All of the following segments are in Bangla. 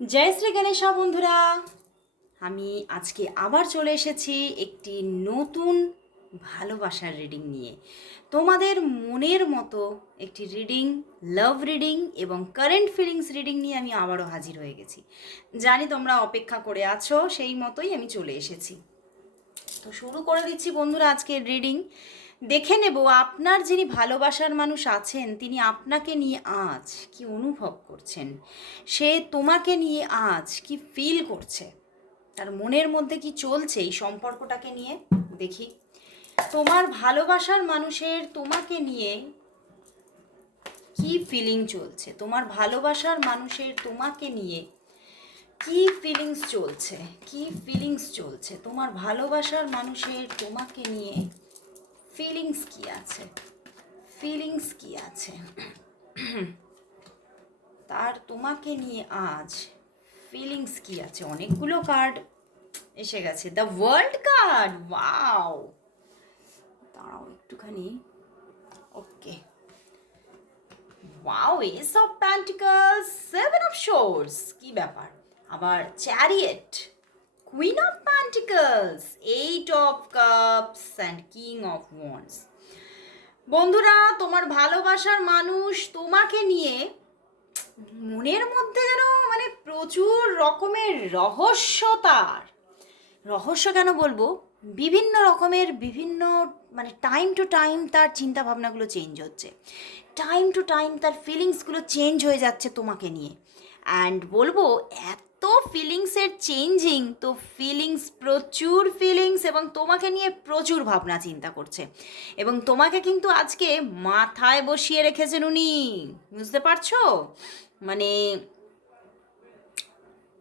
জয় শ্রী গণেশা বন্ধুরা। আমি আজকে আবার চলে এসেছি একটি নতুন ভালোবাসার রিডিং নিয়ে। তোমাদের মনের মতো একটি রিডিং লাভ রিডিং এবং কারেন্ট ফিলিংস রিডিং নিয়ে আমি আবারও হাজির হয়ে গেছি। জানি তোমরা অপেক্ষা করে আছো, সেই মতোই আমি চলে এসেছি। তো শুরু করে দিচ্ছি বন্ধুরা আজকের রিডিং দেখে নেব, আপনার যিনি ভালোবাসার মানুষ আছেন, তিনি আপনাকে নিয়ে আজ কি অনুভব করছেন? সে তোমাকে নিয়ে আজ কি ফিল করছে? তার মনের মধ্যে কি চলছে এই সম্পর্কটাকে নিয়ে? দেখি। তোমার ভালোবাসার মানুষের তোমাকে নিয়ে কি ফিলিং চলছে? তোমার ভালোবাসার মানুষের তোমাকে নিয়ে কি ফিলিংস চলছে? কি ফিলিংস চলছে? তোমার ভালোবাসার মানুষের তোমাকে নিয়ে ফিলিংস কি আছে? ফিলিংস কি আছে? তার তোমাকে নিয়ে আজ ফিলিংস কি আছে? অনেকগুলো কার্ড এসে গেছে। দ্য ওয়ার্ল্ড কার্ড ওয়াও দাঁড়াও একটুখানি। Okay wow ace of pentacles seven of swords কি ব্যাপার? আবার chariot queen of pentacles eight of cups and king of wands বন্ধুরা, তোমার ভালোবাসার মানুষ তোমাকে নিয়ে মনের মধ্যে যেন মানে প্রচুর রকমের রহস্য তার। রহস্য কেন বলব? বিভিন্ন রকমের বিভিন্ন মানে টাইম টু টাইম তার চিন্তা ভাবনাগুলো চেঞ্জ হচ্ছে। টাইম টু টাইম তার ফিলিংসগুলো চেঞ্জ হয়ে যাচ্ছে তোমাকে নিয়ে। অ্যান্ড বলব, এত ফিলিংসের চেঞ্জিং তো ফিলিংস প্রচুর ফিলিংস এবং তোমাকে নিয়ে প্রচুর ভাবনা চিন্তা করছে। এবং তোমাকে কিন্তু আজকে মাথায় বসিয়ে রেখেছেন উনি বুঝতে পারছ? মানে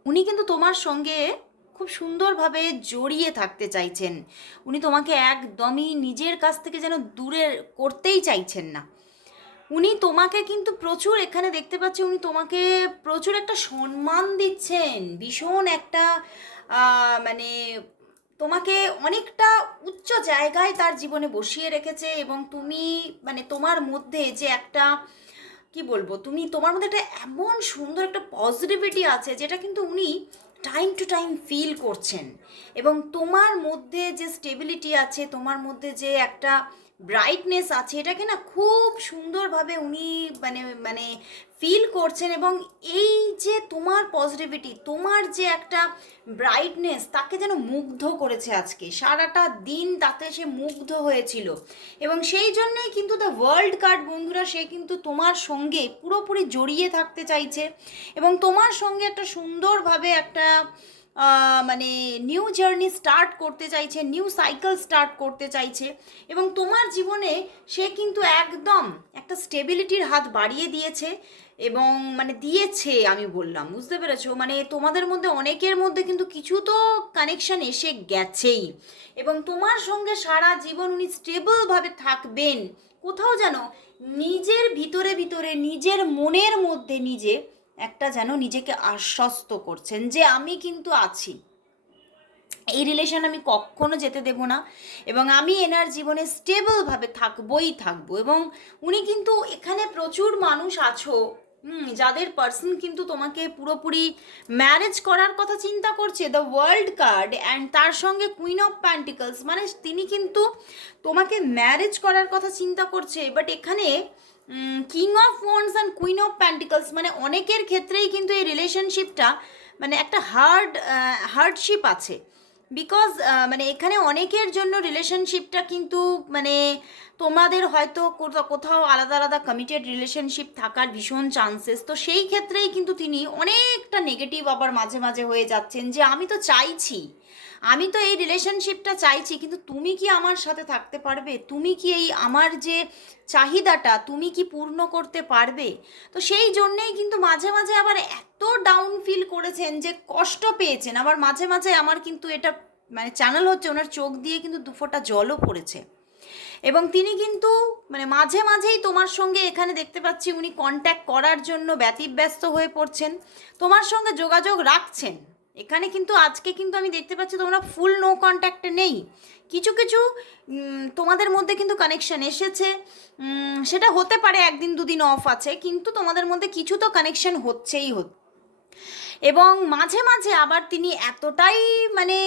উনি কিন্তু তোমার সঙ্গে খুব সুন্দরভাবে জড়িয়ে থাকতে চাইছেন। উনি তোমাকে একদমই নিজের কাছ থেকে যেন দূরে করতেই চাইছেন না। উনি তোমাকে কিন্তু প্রচুর এখানে দেখতে পাচ্ছি, উনি তোমাকে প্রচুর একটা সম্মান দিচ্ছেন। ভীষণ একটা মানে তোমাকে অনেকটা উচ্চ জায়গায় তার জীবনে বসিয়ে রেখেছে এবং তুমি মানে তোমার মধ্যে যে একটা, কি বলব, তুমি, তোমার মধ্যে একটা এমন সুন্দর একটা পজিটিভিটি আছে যেটা কিন্তু উনি টাইম টু টাইম ফিল করছেন। এবং তোমার মধ্যে যে স্টেবিলিটি আছে, তোমার মধ্যে যে একটা ব্রাইটনেস আছে, এটাকে না খুব সুন্দরভাবে উনি মানে মানে ফিল করছেন এবং এই যে তোমার পজিটিভিটি তোমার যে একটা ব্রাইটনেস তাকে যেন মুগ্ধ করেছে আজকে। সারাটা দিন তাতে সে মুগ্ধ হয়েছিল। এবং সেই জন্যই কিন্তু দ্য ওয়ার্ল্ড কার্ড বন্ধুরা, সে কিন্তু তোমার সঙ্গে পুরোপুরি জড়িয়ে থাকতে চাইছে এবং তোমার সঙ্গে একটা সুন্দরভাবে একটা মানে নিউ জার্নি স্টার্ট করতে চাইছে নিউ সাইকেল স্টার্ট করতে চাইছে এবং তোমার জীবনে সে কিন্তু একদম একটা স্টেবিলিটির হাত বাড়িয়ে দিয়েছে এবং মানে দিয়েছে আমি বললাম, বুঝতে পেরেছ? মানে তোমাদের মধ্যে অনেকের মধ্যে কিন্তু কিছু তো কানেকশান এসে গেছেই এবং তোমার সঙ্গে সারা জীবন উনি স্টেবলভাবে থাকবেন। কোথাও যেন নিজের ভিতরে ভিতরে, নিজের মনের মধ্যে নিজে একটা যেন নিজেকে আশ্বস্ত করছেন যে আমি কিন্তু আছি। এই রিলেশন আমি কখনো যেতে দেব না এবং আমি এনার জীবনে স্টেবলভাবে থাকবই থাকব এবং উনি কিন্তু এখানে প্রচুর মানুষ আছো যাদের পার্সন কিন্তু তোমাকে পুরোপুরি ম্যারেজ করার কথা চিন্তা করছে দ্য ওয়ার্ল্ড কার্ড অ্যান্ড তার সঙ্গে কুইন অফ প্যান্টিকলস মানে তিনি কিন্তু তোমাকে ম্যারেজ করার কথা চিন্তা করছে বাট এখানে king of wands and queen of pentacles মানে অনেকের ক্ষেত্রেই কিন্তু এই রিলেশনশিপটা মানে একটা হার্ড হার্ডশিপ আছে। বিকজ মানে এখানে অনেকের জন্য রিলেশনশিপটা কিন্তু মানে তোমাদের হয়তো কোথাও আলাদা আলাদা কমিটেড রিলেশনশিপ থাকার ভীষণ চান্সেস তো সেই ক্ষেত্রেই কিন্তু তিনি অনেকটা নেগেটিভ আবার মাঝে মাঝে হয়ে যাচ্ছেন যে আমি তো চাইছি। আমি তো এই রিলেশনশিপটা চাইছি, কিন্তু তুমি কি আমার সাথে থাকতে পারবে? তুমি কি এই আমার যে চাহিদাটা, তুমি কি পূর্ণ করতে পারবে? তো সেই জন্যেই কিন্তু মাঝে মাঝে আবার এত ডাউন ফিল করেছেন যে কষ্ট পেয়েছেন। আবার মাঝে মাঝে আমার কিন্তু এটা মানে চ্যানেল হচ্ছে ওনার চোখ দিয়ে কিন্তু দুফোটা জলও পড়েছে। এবং তিনি কিন্তু মানে মাঝে মাঝেই তোমার সঙ্গে এখানে দেখতে পাচ্ছি উনি কন্ট্যাক্ট করার জন্য ব্যতিব্যস্ত হয়ে পড়ছেন। তোমার সঙ্গে যোগাযোগ রাখছেন। এখানে কিন্তু আজকে কিন্তু আমি দেখতে পাচ্ছি তোমরা ফুল নো কন্ট্যাক্টে নেই। কিছু কিছু তোমাদের মধ্যে কিন্তু কানেকশন এসেছে। সেটা হতে পারে একদিন, দুদিন অফ আছে, কিন্তু তোমাদের মধ্যে কিছু তো কানেকশান হচ্ছেই হচ্ছে এবং মাঝে মাঝে আবার তিনি এতটাই মানে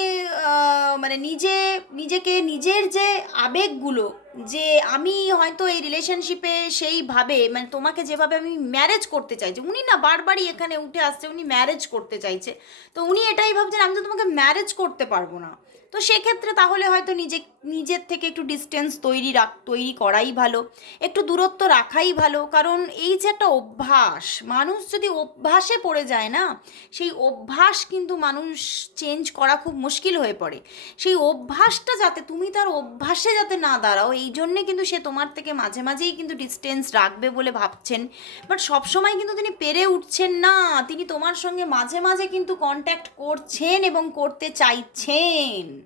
মানে নিজে, নিজেকে, নিজের যে আবেগগুলো যে আমি হয়তো এই রিলেশনশিপে সেইভাবে মানে তোমাকে যেভাবে আমি ম্যারেজ করতে চাইছি, উনি না বারবারই এখানে উঠে আসছে, উনি ম্যারেজ করতে চাইছে। তো উনি এটাই ভাবছেন, আমি তো তোমাকে ম্যারেজ করতে পারব না। তো সেক্ষেত্রে তাহলে হয়তো নিজে, নিজের থেকে একটু ডিস্টেন্স তৈরি রাখ, তৈরি করাই ভালো। একটু দূরত্ব রাখাই ভালো। কারণ এই যে একটা অভ্যাস, মানুষ যদি অভ্যাসে পড়ে যায় না, সেই অভ্যাস কিন্তু মানুষ চেঞ্জ করা খুব মুশকিল হয়ে পড়ে। সেই অভ্যাসটা যাতে, তুমি তার অভ্যাসে যাতে না দাঁড়াও, এই জন্যে কিন্তু সে তোমার থেকে মাঝে মাঝেই কিন্তু ডিস্টেন্স রাখবে বলে ভাবছেন। বাট সবসময় কিন্তু তিনি পেরে উঠছেন না। তিনি তোমার সঙ্গে মাঝে মাঝে কিন্তু কন্ট্যাক্ট করছেন এবং করতে চাইছেন।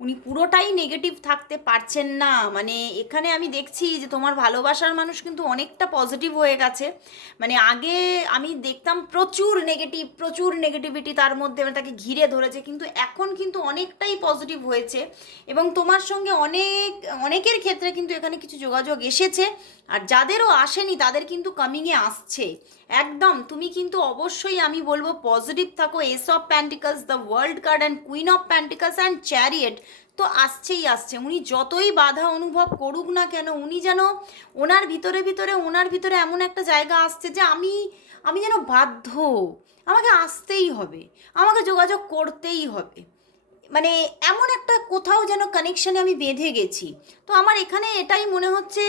উনি পুরোটাই নেগেটিভ থাকতে পারছেন না। মানে এখানে আমি দেখছি যে তোমার ভালোবাসার মানুষ কিন্তু অনেকটা পজিটিভ হয়ে গেছে। মানে আগে আমি দেখতাম প্রচুর নেগেটিভ প্রচুর নেগেটিভিটি তার মধ্যে মানে তাকে ঘিরে ধরেছে। কিন্তু এখন কিন্তু অনেকটাই পজিটিভ হয়েছে। এবং তোমার সঙ্গে অনেক, অনেকের ক্ষেত্রে কিন্তু এখানে কিছু যোগাযোগ এসেছে। আর যাদেরও আসেনি, তাদের কিন্তু কামিংয়ে আসছে। একদম, তুমি কিন্তু অবশ্যই আমি বলব পজিটিভ থাকো। Ace of pentacles the world card and queen of pentacles and chariot তো আসছেই আসছে। উনি যতই বাধা অনুভব করুক না কেন, উনি যেন ওনার ভিতরে ভিতরে, ওনার ভিতরে এমন একটা জায়গা আসছে যে আমি আমি যেন বাধ্য। আমাকে আসতেই হবে। আমাকে যোগাযোগ করতেই হবে। মানে এমন একটা কোথাও যেন কানেকশানে আমি বেঁধে গেছি। তো আমার এখানে এটাই মনে হচ্ছে,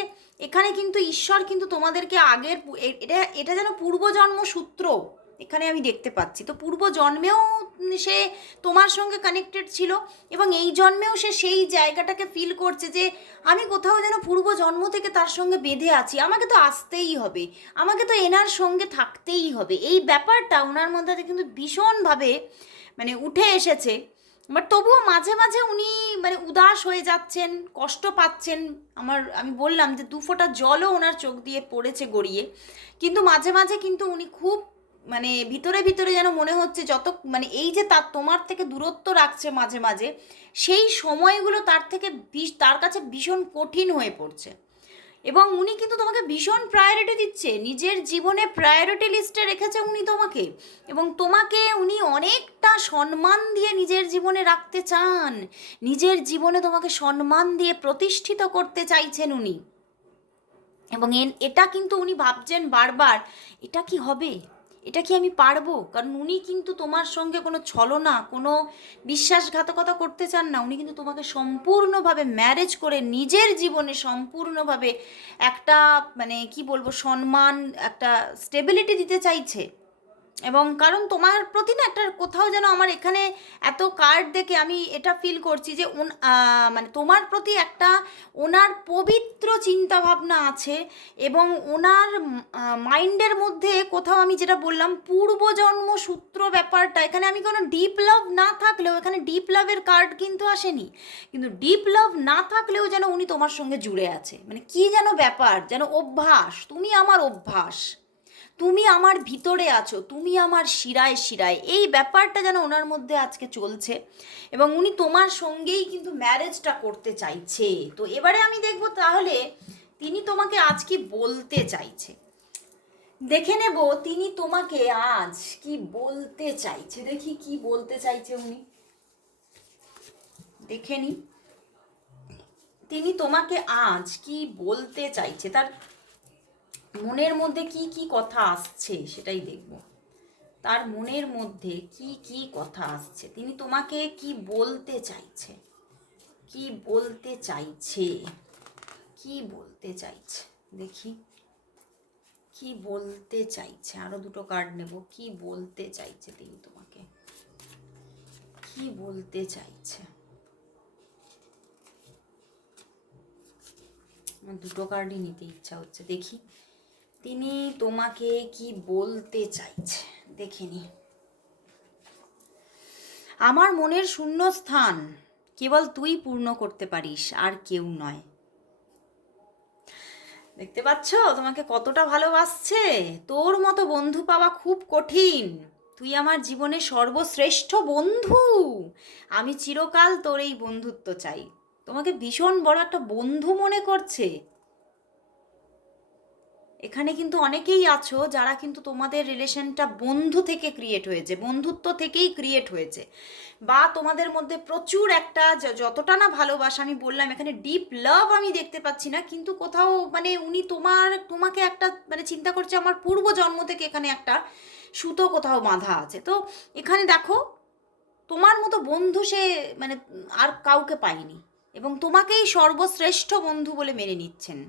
এখানে কিন্তু ঈশ্বর কিন্তু তোমাদেরকে আগের এটা এটা যেন পূর্বজন্ম সূত্র এখানে আমি দেখতে পাচ্ছি। তো পূর্ব জন্মেও সে তোমার সঙ্গে কানেক্টেড ছিল এবং এই জন্মেও সে সেই জায়গাটাকে ফিল করছে যে আমি কোথাও যেন পূর্ব জন্ম থেকে তার সঙ্গে বেঁধে আছি। আমাকে তো আসতেই হবে। আমাকে তো এনার সঙ্গে থাকতেই হবে। এই ব্যাপারটা ওনার মধ্যে কিন্তু ভীষণভাবে মানে উঠে এসেছে। বাট তবুও মাঝে মাঝে উনি মানে উদাস হয়ে যাচ্ছেন, কষ্ট পাচ্ছেন। আমার, আমি বললাম যে দু ফোঁটা জলও ওনার চোখ দিয়ে পড়েছে গড়িয়ে। কিন্তু মাঝে মাঝে কিন্তু উনি খুব মানে ভিতরে ভিতরে যেন মনে হচ্ছে যত মানে এই যে তার তোমার থেকে দূরত্ব রাখছে মাঝে মাঝে, সেই সময়গুলো তার থেকে তার কাছে ভীষণ কঠিন হয়ে পড়ছে। এবং উনি কিন্তু তোমাকে ভীষণ প্রায়োরিটি দিচ্ছে। নিজের জীবনে প্রায়োরিটি লিস্টে রেখেছে উনি তোমাকে। এবং তোমাকে উনি অনেকটা সম্মান দিয়ে নিজের জীবনে রাখতে চান। নিজের জীবনে তোমাকে সম্মান দিয়ে প্রতিষ্ঠিত করতে চাইছেন উনি। এবং এটা কিন্তু উনি ভাবছেন বারবার, এটা কি হবে? এটা কি আমি পারব? কারণ উনি কিন্তু তোমার সঙ্গে কোনো ছলনা, কোনো বিশ্বাসঘাতকতা করতে চান না। উনি কিন্তু তোমাকে সম্পূর্ণভাবে ম্যারেজ করে নিজের জীবনে সম্পূর্ণভাবে একটা মানে কি বলব, সম্মান, একটা স্টেবিলিটি দিতে চাইছে। এবং কারণ তোমার প্রতি না একটা কোথাও যেন আমার এখানে এত কার্ড দেখে আমি এটা ফিল করছি যে মানে তোমার প্রতি একটা ওনার পবিত্র চিন্তা ভাবনা আছে এবং ওনার মাইন্ডের মধ্যে কোথাও আমি যেটা বললাম পূর্বজন্ম সূত্র ব্যাপারটা, এখানে আমি কোনো ডিপ লাভ না থাকলেও, এখানে ডিপ লাভের কার্ড কিন্তু আসেনি, কিন্তু ডিপ লাভ না থাকলেও যেন উনি তোমার সঙ্গে জুড়ে আছে। মানে কি যেন ব্যাপার, যেন অভ্যাস, তুমি আমার অভ্যাস। তুমি আমার ভিতরে আছো, তুমি আমার শিরায় শিরায়। এই ব্যাপারটা যেন ওনার মধ্যে আজকে চলছে এবং উনি তোমার সঙ্গেই কিন্তু ম্যারেজটা করতে চাইছে। তো এবারে আমি দেখব তাহলে তিনি তোমাকে আজ কি বলতে চাইছে? দেখে নেব তিনি তোমাকে আজ কি বলতে চাইছে। দেখি কি বলতে চাইছে উনি। দেখে নি। তিনি তোমাকে আজ কি বলতে চাইছে? তার মনের মধ্যে কি কি কথা আসছে সেটাই দেখব। তার মনের মধ্যে কি কি কথা আসছে? তিনি তোমাকে কি বলতে চাইছে? কি বলতে চাইছে? কি বলতে চাইছে? দেখি। কি বলতে চাইছে? আরও দুটো কার্ড নেব। কি বলতে চাইছে তিনি তোমাকে? কি বলতে চাইছে? দুটো কার্ডই নিতে ইচ্ছা হচ্ছে। দেখি। তিনি তোমাকে কি বলতে চাইছে? দেখে নি। আমার মনের শূন্য স্থান কেবল তুই পূর্ণ করতে পারিস, আর কেউ নয়। দেখতে পাচ্ছ? তোমাকে কতটা ভালোবাসছে? তোর মতো বন্ধু পাওয়া খুব কঠিন। তুই আমার জীবনে সর্বশ্রেষ্ঠ বন্ধু। আমি চিরকাল তোর এই বন্ধুত্ব চাই। তোমাকে ভীষণ বড় একটা বন্ধু মনে করছে। এখানে কিন্তু অনেকেই আছো যারা কিন্তু তোমাদের রিলেশনটা বন্ধু থেকে ক্রিয়েট হয়েছে, বন্ধুত্ব থেকেই ক্রিয়েট হয়েছে। বা তোমাদের মধ্যে প্রচুর একটা যতটা না ভালোবাসা, আমি বললাম এখানে ডিপ লাভ আমি দেখতে পাচ্ছি না, কিন্তু কোথাও মানে উনি তোমার, তোমাকে একটা মানে চিন্তা করছে আমার পূর্ব জন্ম থেকে এখানে একটা সুতো কোথাও বাঁধা আছে। তো এখানে দেখো, তোমার মতো বন্ধু সে মানে আর কাউকে পায়নি এবং তোমাকেই সর্বশ্রেষ্ঠ বন্ধু বলে মেনে নিচ্ছেন।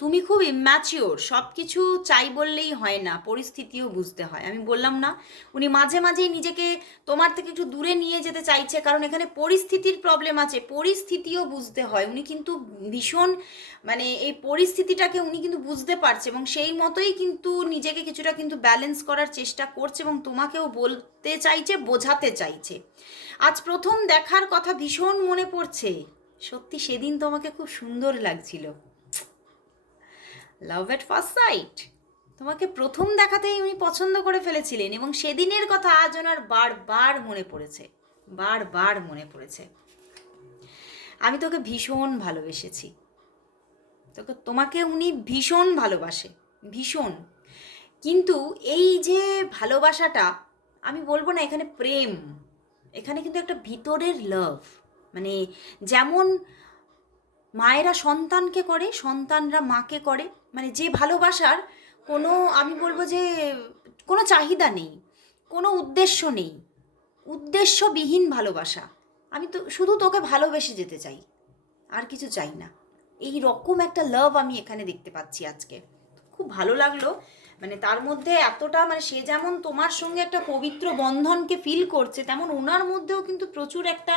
তুমি খুব ইম্যাচিওর সব কিছু চাই বললেই হয় না, পরিস্থিতিও বুঝতে হয়। আমি বললাম না, উনি মাঝে মাঝেই নিজেকে তোমার থেকে একটু দূরে নিয়ে যেতে চাইছে, কারণ এখানে পরিস্থিতির প্রবলেম আছে, পরিস্থিতিও বুঝতে হয়। উনি কিন্তু ভীষণ মানে এই পরিস্থিতিটাকে উনি কিন্তু বুঝতে পারছে এবং সেই মতোই কিন্তু নিজেকে কিছুটা কিন্তু ব্যালেন্স করার চেষ্টা করছে এবং তোমাকেও বলতে চাইছে, বোঝাতে চাইছে। আজ প্রথম দেখার কথা ভীষণ মনে পড়ছে। সত্যি সেদিন তোমাকে খুব সুন্দর লাগছিল। লাভ এট ফার্স্ট সাইট তোমাকে প্রথম দেখাতেই উনি পছন্দ করে ফেলেছিলেন এবং সেদিনের কথা আজ ওনার বারবার মনে পড়েছে, বারবার মনে পড়েছে। আমি তোকে ভীষণ ভালোবেসেছি। তোকে, তোমাকে উনি ভীষণ ভালোবাসে, ভীষণ। কিন্তু এই যে ভালোবাসাটা, আমি বলব না এখানে প্রেম, এখানে কিন্তু একটা ভিতরের লাভ মানে যেমন মায়েরা সন্তানকে করে, সন্তানরা মাকে করে মানে যে ভালোবাসার কোনো, আমি বলব যে কোনো চাহিদা নেই, কোনো উদ্দেশ্য নেই, উদ্দেশ্যবিহীন ভালোবাসা। আমি তো, শুধু তোকে ভালোবেসে যেতে চাই, আর কিছু চাই না। এই রকম একটা লাভ আমি এখানে দেখতে পাচ্ছি আজকে। খুব ভালো লাগল মানে তার মধ্যে এতটা মানে সে যেমন তোমার সঙ্গে একটা পবিত্র বন্ধনকে ফিল করছে, তেমন ওনার মধ্যেও কিন্তু প্রচুর একটা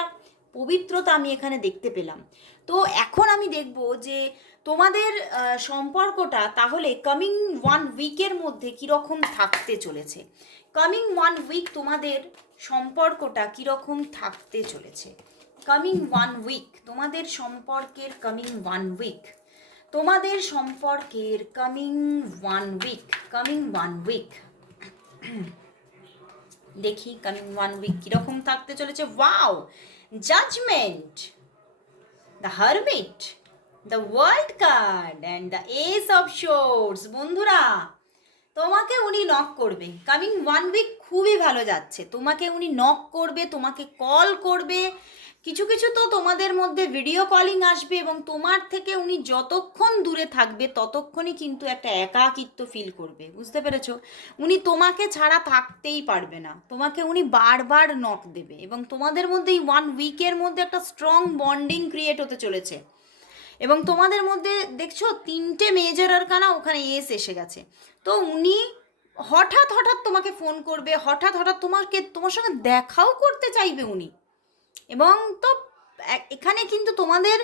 পবিত্রতা আমি এখানে দেখতে পেলাম। তো এখন আমি দেখব যে তোমাদের সম্পর্কটা তাহলে কামিং ওয়ান উইকের মধ্যে কীরকম থাকতে চলেছে? কামিং ওয়ান উইক তোমাদের সম্পর্কটা কীরকম থাকতে চলেছে? কামিং ওয়ান উইক তোমাদের সম্পর্কের কামিং ওয়ান উইক তোমাদের সম্পর্কের coming one week coming one week দেখি কামিং ওয়ান উইক কীরকম থাকতে চলেছে। Wow judgement the hermit the world card and the ace of swords বন্ধুরা, তোমাকে উনি নক করবে। কামিং ওয়ান উইক খুবই ভালো যাচ্ছে। তোমাকে উনি নক করবে, তোমাকে কল করবে। কিছু কিছু তো তোমাদের মধ্যে ভিডিও কলিং আসবে এবং তোমার থেকে উনি যতক্ষণ দূরে থাকবে, ততক্ষণই কিন্তু একটা একাকিত্ব ফিল করবে। বুঝতে পেরেছ? উনি তোমাকে ছাড়া থাকতেই পারবে না। তোমাকে উনি বারবার নক দেবে এবং তোমাদের মধ্যে এই ওয়ান উইকের মধ্যে একটা স্ট্রং বন্ডিং ক্রিয়েট হতে চলেছে। এবং তোমাদের মধ্যে দেখছ তিনটে মেজর আরকানা ওখানে এস এসে গেছে। তো উনি হঠাৎ হঠাৎ তোমাকে ফোন করবে, হঠাৎ হঠাৎ তোমাকে তোমার সঙ্গে দেখাও করতে চাইবে উনি। এবং তো এখানে কিন্তু তোমাদের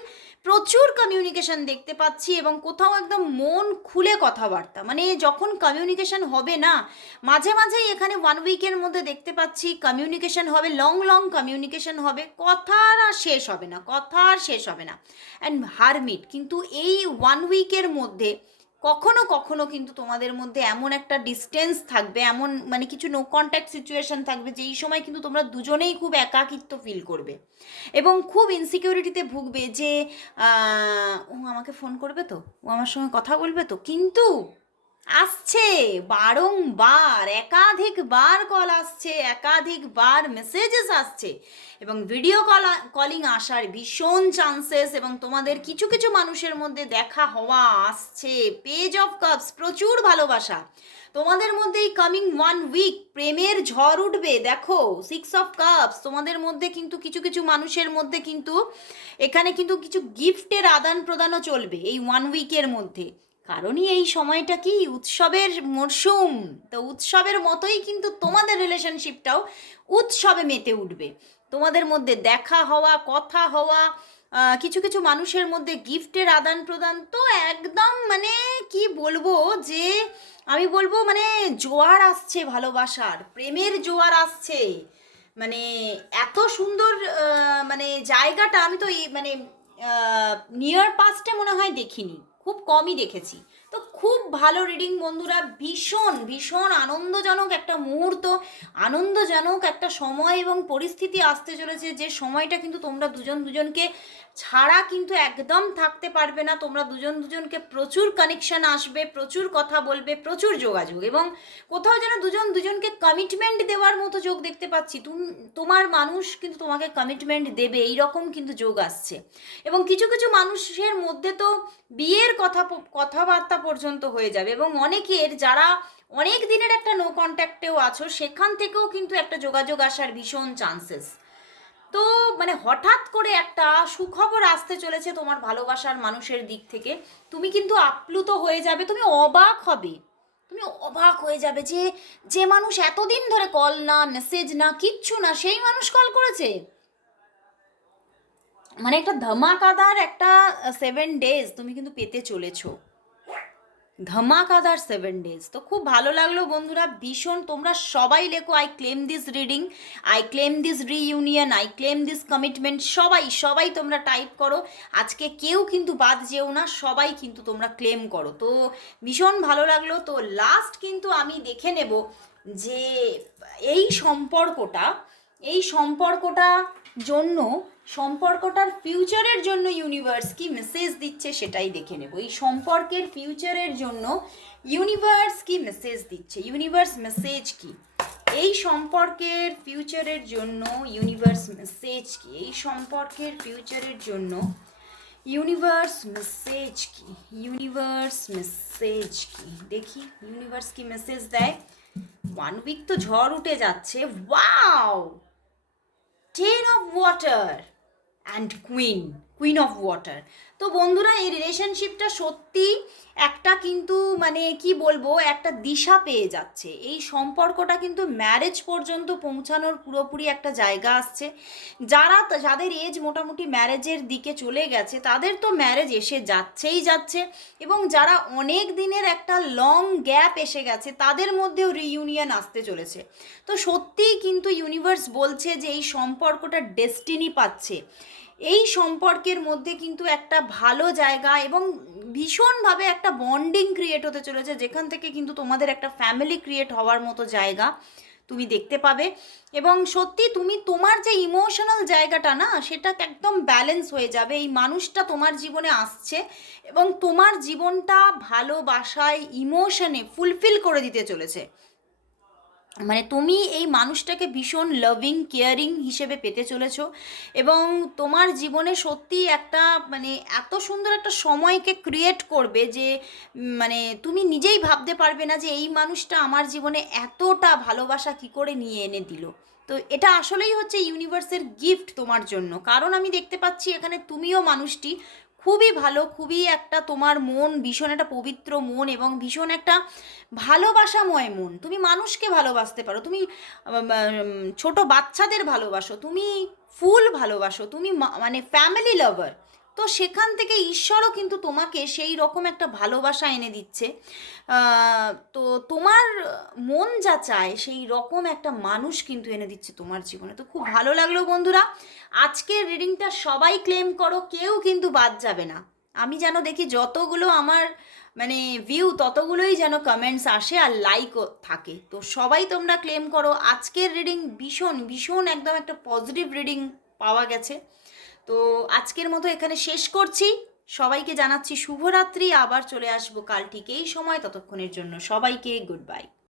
প্রচুর কমিউনিকেশন দেখতে পাচ্ছি এবং কোথাও একদম মন খুলে কথাবার্তা। মানে যখন কমিউনিকেশন হবে না, মাঝে মাঝেই এখানে ওয়ান উইকের মধ্যে দেখতে পাচ্ছি কমিউনিকেশন হবে লং লং কমিউনিকেশন হবে, কথার আর শেষ হবে না কথা আর শেষ হবে না। অ্যান্ড হারমিট, কিন্তু এই ওয়ান উইকের মধ্যে কখনো কখনো কিন্তু তোমাদের মধ্যে এমন একটা ডিস্টেন্স থাকবে, এমন মানে কিছু নো কন্ট্যাক্ট সিচুয়েশন থাকবে যে এই সময় কিন্তু তোমরা দুজনেই খুব একাকিত্ব ফিল করবে। এবং খুব ইনসিকিউরিটিতে ভুগবে যে ও আমাকে ফোন করবে তো? ও আমার সঙ্গে কথা বলবে তো? কিন্তু আসছে, বারংবার, একাধিকবার কল আসছে, একাধিকবার মেসেজেস আসছে এবং ভিডিও কল কলিং আসার ভীষণ চান্সেস এবং তোমাদের কিছু কিছু মানুষের মধ্যে দেখা হওয়া আসছে পেজ অফ কাপস প্রচুর ভালোবাসা। তোমাদের মধ্যে এই কামিং ওয়ান উইক প্রেমের ঝড় উঠবে, দেখো সিক্স অফ কাপস তোমাদের মধ্যে কিন্তু কিছু কিছু মানুষের মধ্যে কিন্তু, এখানে কিন্তু কিছু গিফটের আদান প্রদানও চলবে এই ওয়ান উইকের মধ্যে। কারণই এই সময়টা কি? উৎসবের মরশুম তো উৎসবের মতোই কিন্তু তোমাদের রিলেশনশিপটাও উৎসবে মেতে উঠবে। তোমাদের মধ্যে দেখা হওয়া, কথা হওয়া কিছু কিছু মানুষের মধ্যে গিফটের আদান প্রদান তো একদম মানে কি বলব যে, আমি বলব মানে জোয়ার আসছে ভালোবাসার, প্রেমের জোয়ার আসছে। মানে এত সুন্দর মানে জায়গাটা আমি তো এই মানে নিয়ার পাস্টে মনে হয় দেখিনি। খুব কমই দেখেছি। তো খুব ভালো রিডিং বন্ধুরা, ভীষণ ভীষণ আনন্দজনক একটা মুহূর্ত, আনন্দজনক একটা সময় এবং পরিস্থিতি আসতে চলেছে, যে সময়টা কিন্তু তোমরা দুজন দুজনকে ছাড়া কিন্তু একদম থাকতে পারবে না। তোমরা দুজন দুজনকে প্রচুর কানেকশন আসবে, প্রচুর কথা বলবে, প্রচুর যোগাযোগ এবং কোথাও যেন দুজন দুজনকে কমিটমেন্ট দেওয়ার মতো যোগ দেখতে পাচ্ছি। তুমি, তোমার মানুষ কিন্তু তোমাকে কমিটমেন্ট দেবে এই রকম কিন্তু যোগ আসছে। এবং কিছু কিছু মানুষের মধ্যে তো বিয়ের কথা, কথাবার্তা পর্যন্ত হয়ে যাবে এবং অনেকের যারা অনেক দিনের একটা নো কন্ট্যাক্টেও আছো, সেখান থেকেও কিন্তু একটা যোগাযোগ আসার ভীষণ চান্সেস তো মানে হঠাৎ করে একটা সুখবর আসতে চলেছে তোমার ভালোবাসার মানুষের দিক থেকে। তুমি কিন্তু আপ্লুত হয়ে যাবে, তুমি অবাক হবে। তুমি অবাক হয়ে যাবে যে যে মানুষ এতদিন ধরে কল না মেসেজ না, কিচ্ছু না, সেই মানুষ কল করেছে। মানে একটা ধামাকাদার একটা সেভেন ডেজ তুমি কিন্তু পেতে চলেছো। ধামাকাদার সেভেন ডেজ তো খুব ভালো লাগল বন্ধুরা, ভীষণ তোমরা সবাই লেখো I claim this reading I claim this reunion I claim this commitment সবাই সবাই তোমরা টাইপ করো। আজকে কেউ কিন্তু বাদ যেও না, সবাই কিন্তু তোমরা ক্লেম করো। তো ভীষণ ভালো লাগল। তো লাস্ট কিন্তু আমি দেখে নেব যে এই সম্পর্কটা এই সম্পর্কটা জন্য, সম্পর্কটার ফিউচারের জন্য ইউনিভার্স কি মেসেজ দিচ্ছে সেটাই দেখে নেব। এই সম্পর্কের ফিউচারের জন্য ইউনিভার্স কি মেসেজ দিচ্ছে? ইউনিভার্স মেসেজ কি? এই সম্পর্কের ফিউচারের জন্য ইউনিভার্স মেসেজ কি? এই সম্পর্কের ফিউচারের জন্য ইউনিভার্স মেসেজ কি? ইউনিভার্স মেসেজ কি? দেখি ইউনিভার্স কি মেসেজ দেয়? ওয়ান উইক তো ঝড় উঠে যাচ্ছে। Wow ten of water and queen queen of water তো বন্ধুরা, এই রিলেশনশিপটা সত্যি একটা কিন্তু মানে কি বলব, একটা দিশা পেয়ে যাচ্ছে। এই সম্পর্কটা কিন্তু ম্যারেজ পর্যন্ত পৌঁছানোর পুরোপুরি একটা জায়গা আসছে। যারা, যাদের এজ মোটামুটি ম্যারেজের দিকে চলে গেছে, তাদের তো ম্যারেজ এসে যাচ্ছেই যাচ্ছে। এবং যারা অনেক দিনের একটা লং গ্যাপ এসে গেছে, তাদের মধ্যেও রিইউনিয়ন আসতে চলেছে। তো সত্যিই কিন্তু ইউনিভার্স বলছে যে এই সম্পর্কটা ডেস্টিনি পাচ্ছে। এই সম্পর্কের মধ্যে কিন্তু একটা ভালো জায়গা এবং ভীষণভাবে একটা বন্ডিং ক্রিয়েট হতে চলেছে, যেখান থেকে কিন্তু তোমাদের একটা ফ্যামিলি ক্রিয়েট হওয়ার মতো জায়গা তুমি দেখতে পাবে। এবং সত্যি তুমি তোমার যে ইমোশনাল জায়গাটা না, সেটা একদম ব্যালেন্স হয়ে যাবে। এই মানুষটা তোমার জীবনে আসছে এবং তোমার জীবনটা ভালোবাসায় ইমোশনে ফুলফিল করে দিতে চলেছে। মানে তুমি এই মানুষটাকে ভীষণ লাভিং কেয়ারিং হিসেবে পেতে চলেছো এবং তোমার জীবনে সত্যি একটা মানে এত সুন্দর একটা সময়কে ক্রিয়েট করবে যে মানে তুমি নিজেই ভাবতে পারবে না যে এই মানুষটা আমার জীবনে এতটা ভালোবাসা কি করে নিয়ে এনে দিল। তো এটা আসলেই হচ্ছে ইউনিভার্সের গিফট তোমার জন্য। কারণ আমি দেখতে পাচ্ছি এখানে তুমিও মানুষটি খুবই ভালো, খুবই একটা তোমার মন, ভীষণ একটা পবিত্র মন এবং ভীষণ একটা ভালোবাসাময় মন। তুমি মানুষকে ভালোবাসতে পারো, তুমি ছোট বাচ্চাদের ভালোবাসো, তুমি ফুল ভালোবাসো, তুমি মানে ফ্যামিলি লাভার তো সেখান থেকে ঈশ্বরও কিন্তু তোমাকে সেই রকম একটা ভালোবাসা এনে দিচ্ছে। তো তোমার মন যা চায় সেই রকম একটা মানুষ কিন্তু এনে দিচ্ছে তোমার জীবনে। তো খুব ভালো লাগল বন্ধুরা। আজকের রিডিংটা সবাই ক্লেম করো, কেউ কিন্তু বাদ যাবে না। আমি যেন দেখি যতগুলো আমার মানে ভিউ ততগুলোই যেন কমেন্টস আসে আর লাইকও থাকে। তো সবাই তোমরা ক্লেম করো। আজকের রিডিং ভীষণ ভীষণ একদম একটা পজিটিভ রিডিং পাওয়া গেছে। তো আজকের মতো এখানে শেষ করছি। সবাইকে জানাচ্ছি শুভরাত্রি। আবার চলে আসব কাল ঠিক এই সময়। ততক্ষণের জন্য সবাইকে গুড বাই।